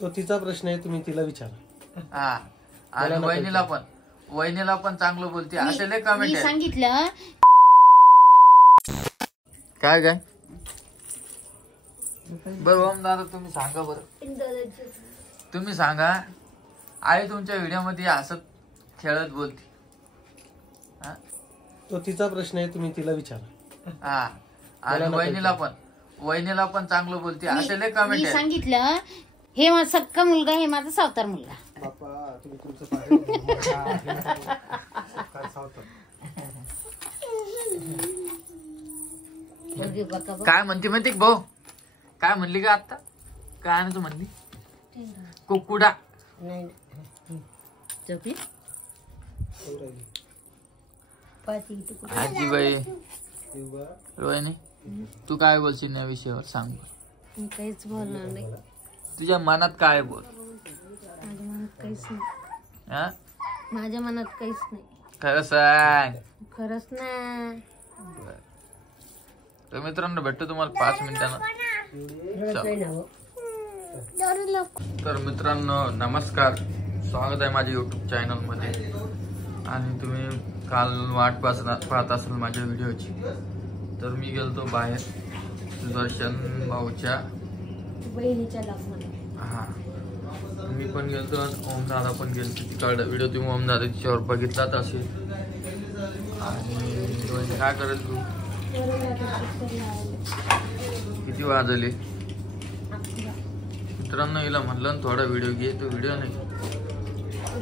तो तिचा प्रश्न आहे, तुम्ही तिला विचारा. हा आणि वहिनीला पण चांगलं बोलते असे लय कमेंट आहे. सांगितलं काय बरं ओम दादा तुम्ही सांगा बरं. तुम्ही सांगा आई तुमच्या व्हिडिओ मध्ये हसत खेळत बोलते. तो तिचा प्रश्न आहे, तुम्ही तिला विचारा. हा आणि वहिनीला पण चांगलं बोलते असे लय कमेंट आहे. सांगितलं हे माझा सक्का मुलगा, हे माझा सावतार मुलगा. बाप्पा तुम्ही तुमचं काय म्हणते माहिती भाऊ, काय म्हणली का आता? काय ना तू म्हणली कुकुडा आजीबाई. रोहिणी तू काय बोलशील या विषयावर सांग. काहीच बोलणार नाही. तुझ्या मनात काय बोल. माझ्या मनात काहीच नाही. हा माझ्या मनात काहीच नाही. खरं सांग. खरंच ना. तर मित्रांनो भेटतो तुम्हाला 5 मिनिटांना. तर मित्रांनो नमस्कार, स्वागत आहे माझ्या युट्यूब चॅनल मध्ये. आणि तुम्ही काल वाट पाहत असाल माझ्या व्हिडिओची. तर मी गेलतो बाहेर सुदर्शन भाऊच्या बहिणीच्या लग्नाला. हा मी पण गेलतो, ओम दादा पण गेलतो तिकडे. व्हिडिओ तुम्ही ओम दादा तिच्यावर बघितलाच असेल. आणि काय करेल तू? किती वाजले? मित्रांनो हिला म्हणलं थोडा व्हिडिओ घे, तो व्हिडिओ नाही.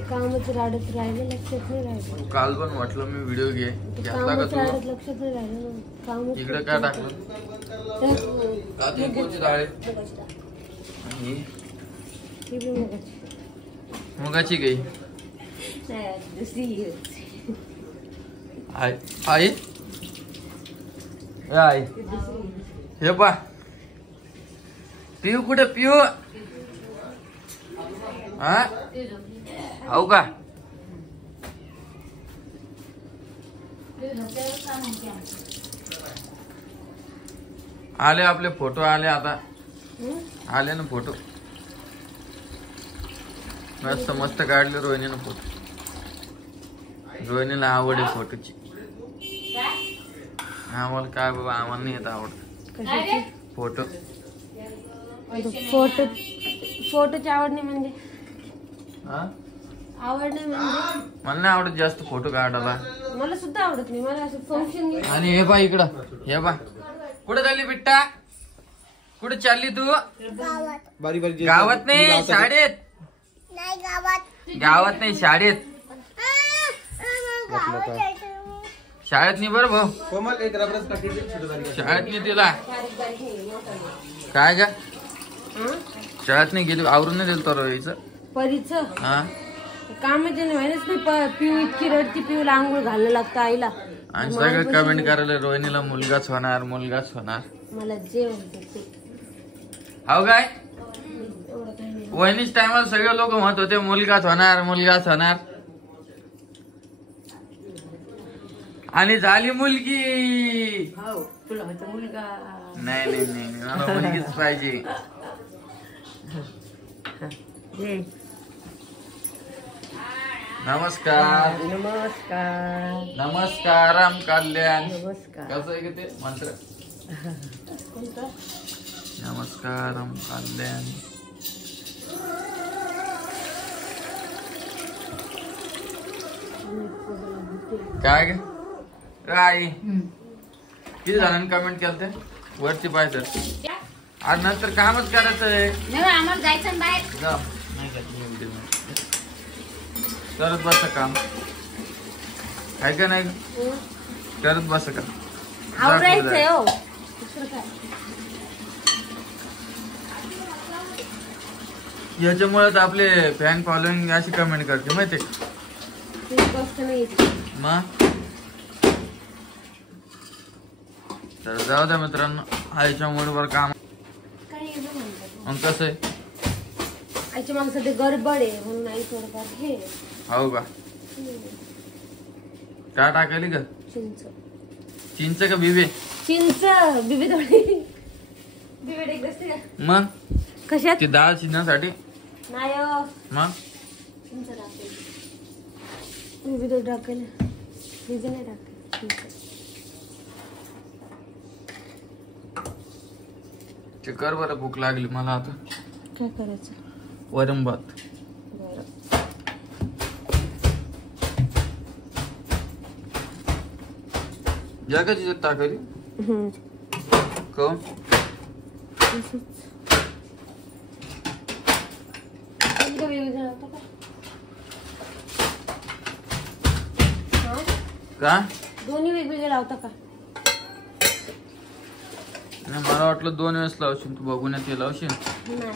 कामच राडत राहिलं, लक्षात नाही राहिलं. काल पण म्हटलं मी व्हिडिओ घे, घेतला का तू? लक्षात नाही राहिलं. इकडे काय टाकलं? कोणती डाळ आहे? मुगाची काही आई आई हे पा पिऊ कुठे? पिऊ हा हो का? आले आपले फोटो आले. आता आले ना फोटो. मस्त मस्त काढले रोहिणीनं फोटो. रोहिणीला आवड आहे फोटोची. आम्हाला काय बाबा, आम्हाला नाही येत आवड फोटो. फोटोची आवड नाही म्हणजे आवड नाही म्हणजे मला नाही आवडत जास्त फोटो काढायला. मला सुद्धा आवडत नाही. मला असं फंक्शन. आणि हे बा इकडं, हे बा कुठे चालली बिट्टा? कुठे चालली तू? गावात नाही शाळेत. गावात नाही शाळेत. शाळेत नाही बरं भाऊ, शाळेत नाही. तिला काय का शाळेत नाही गेली, आवरून नाही दिलं तर रोईचं परीच हा कामाचे नाही. पिऊ इतकी रडती, पिऊला आंघोळ घालायला लागतं आईला. आणि सगळं कमेंट करायला रोहिणीला मुलगाच होणार, मुलगाच होणार. मला जे म्हणते ते हो काय? वहिनीच टायमाला सगळे लोक म्हणत होते मुलगाच होणार, मुलगाच होणार. आणि झाली मुलगी. तुला होता मुलगा? नाही नाही नाही, मला मुलगीच पाहिजे. नमस्कार नमस्कार नमस्कारम कल्याण. नमस्कार. कसं आहे ते मंत्र? नमस्कारम कल्याण. काय आई किती जणांनी कमेंट केलं ते वरती पाहिजे. आज नंतर कामच करायचं आहे. आम्हाला जायचं बाहेर. जा. करत बस काम आहे का नाही? करत बस का? याच्यामुळे आपले फॅन फॉलोइंग अशी कमेंट करते माहिती का? मग तर जाऊ द्या मित्रांनो, आईच्या मूडवर काम. मग कसं आहे? आईच्या मागे सध्या गडबड आहे म्हणून आई थोडंफार घे. हो का? काय टाकायली का? चिंच. चिंच का बिबे? चिंच बिबे थोडी बिबे एक असते का? मग कशात? ती डाळ शिजण्यासाठी. नाही हो. मग तुमचं टाकेल. मी व्हिडिओ टाकेल. व्हिडिओ नाही टाकेल. ते कर बरं, भूक लागली मला आता. काय करायचं? वरण भात. बरं. या का तिच्यात टाकायची काहून? का दोन्ही वेगवेगळे लावता का? नाही, मला वाटलं 2 वेळेस लावशील तू, बघून येते लावशील. नाही.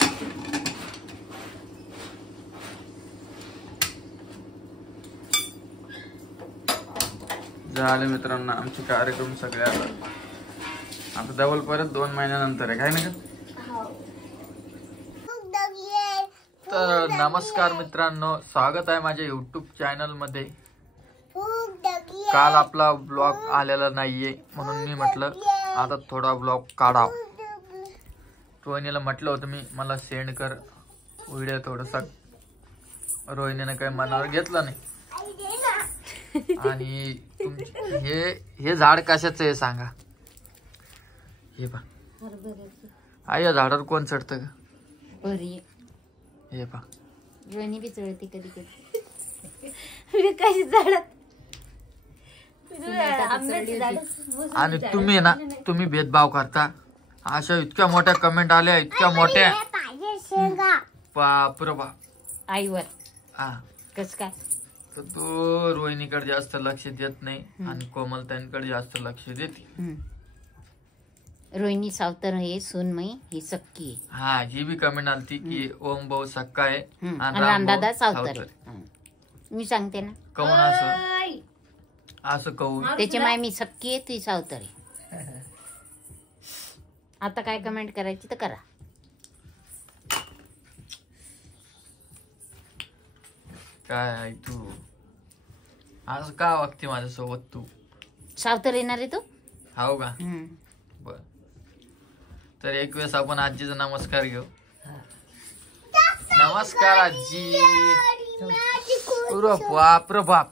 झाले मित्रांनो आमचे कार्यक्रम सगळे आता डबल परत 2 महिन्यानंतर आहे, काय ना का? तर नमस्कार मित्रांनो, स्वागत आहे माझ्या युट्यूब चॅनल मध्ये. काल आपला ब्लॉग आलेला नाहीये म्हणून मी म्हटलं आता थोडा ब्लॉग काढाव. रोहिणीला म्हटलं होतं मी, मला सेंड कर व्हिडिओ थोडासा. रोहिणीने काही मनावर घेतलं नाही. आणि हे झाड कशाचं आहे सांगा? हे पा आई, या झाडावर कोण चढतं का? बरी हे पा रोहिणी बी चढते कधी कधी. कशी झाडात आणि तुम्ही ना, तुम्ही भेदभाव करता. अशा इतक्या मोठ्या कमेंट आल्या, इतक्या मोठ्या. बाप रे बाप. आईवर हा, कस काय? तर तो रोहिणीकडे जास्त लक्ष देत नाही आणि कोमलताईंकडे जास्त लक्ष देते. रोहिणी सावतर हे सूनमई ही सक्की आहे. हा, ही बी कमेंट आलती की ओम भाऊ सक्का आहे आणि रामदादा सावतर. मी सांगते ना, कहून असं कहून? त्याची माय मी सक्की आहे, ती सावतर आहे. आता काय कमेंट करायची तर करा. काय आहे तू असं का वागते माझ्यासोबत? तू सावतर येणार आहे तो. हाव का? बर, तर एक वेळेस आपण आजीचा नमस्कार घेऊ. नमस्कार आजी. बाप रे बाप.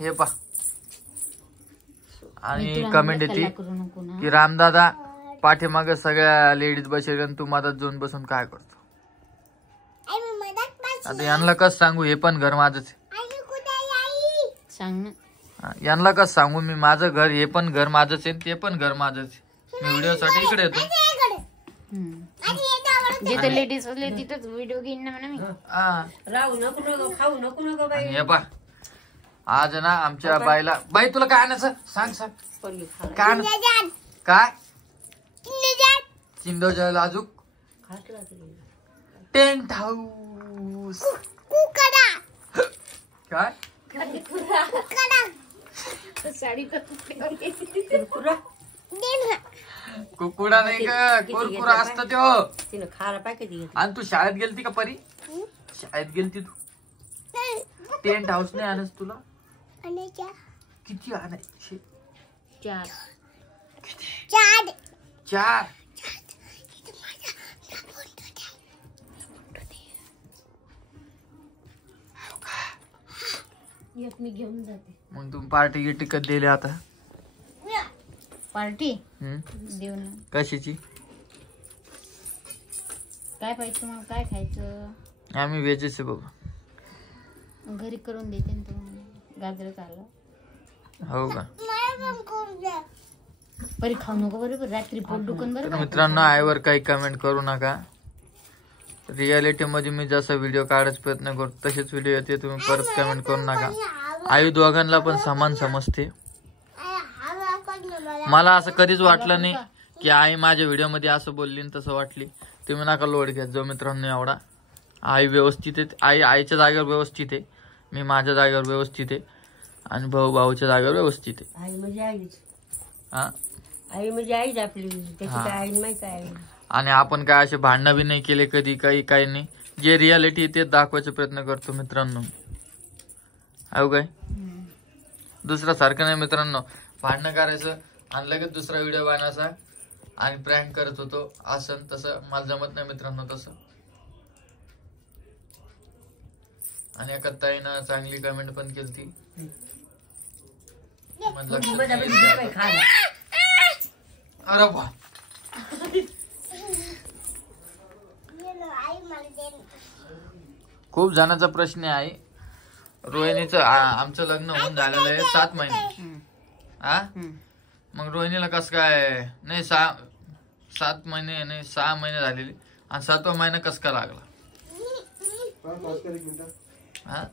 हे पा. आणि कमेंट येते की रामदादा पाठीमागे सगळ्या लेडीज बसेल आणि तू मधात जाऊन बसून काय करतो? आता यांना कस सांगू? हे पण घर माझंच सांग ना. यांना कस सांगू मी? माझं घर, हे पण घर माझंच आहे, ते पण घर माझंच आहे. मी व्हिडिओ साठी इकडे येतो. जिथे लेडीज असले तिथेच व्हिडिओ घेईन ना म्हणा मी. राहू नको खाऊ नको बाई. हे पा, आज ना आमच्या बाईला, बाई तुला काय आणायचं सांग सांग. काय काय चिंदोजा अजूक टेंट हाऊस काय कुकुडा नाही का, कुरकुरा असत तो. आणि तू शाळेत गेलती का परी? शाळेत गेलती तू? टेंट हाऊस नाही आणस तुला? किती आणायचे? 4. मी घेऊन जाते. मग तुम्ही पार्टी गिटी कधी दिली आता? पार्टी देऊ ना. कशाची? काय पाहिजे तुम्हाला? काय खायचं? आम्ही व्हेजच आहे बाबा. घरी करून देते ना तुम्हाला. गाजर आलं. हो का? परी खाऊ नको बरोबर, रात्री पोट दुखन बरं. मित्रांनो, आईवर काही कमेंट करू नका. रियालिटी मध्ये मी जसा व्हिडिओ काढायचा प्रयत्न करतो तसेच व्हिडिओ येते, तुम्ही परत कमेंट करू नका. आई दोघांना पण समान समजते. मला असं कधीच वाटलं नाही की आई माझ्या व्हिडिओ मध्ये असं बोलली तसं वाटली. तुम्ही नका लोड घ्या जो मित्रांनो एवढा. आई व्यवस्थित आहे. आई आईच्या जागेवर व्यवस्थित आहे, मी माझ्या जागेवर व्यवस्थित आहे, आणि भाऊ भाऊच्या जागेवर व्यवस्थित आहे. आई म्हणजे आईच. हा, आई म्हणजे आईच आपली. त्याची काय आई माहिती आहे. आणि आपण काय असे भांडणं बी नाही केले कधी, काही नाही. जे रियालिटी ते दाखवायचा प्रयत्न करतो मित्रांनो. हो काय? दुसरा सारखं नाही मित्रांनो. भांडणं करायचं आणि लगेच दुसरा व्हिडिओ बनवायचा आणि प्रँक करत होतो असं तसं मला जमत नाही मित्रांनो. तसं आणि एका ताईनं चांगली कमेंट पण केली. अरे बा खूप जणांचा प्रश्न आहे. रोहिणीचं आमचं लग्न होऊन झालेलं आहे 7 महिने. हा मग रोहिणीला कस काय नाही 7 महिने नाही 6 महिने झालेली आणि 7वा महिना कस काय लागला. हा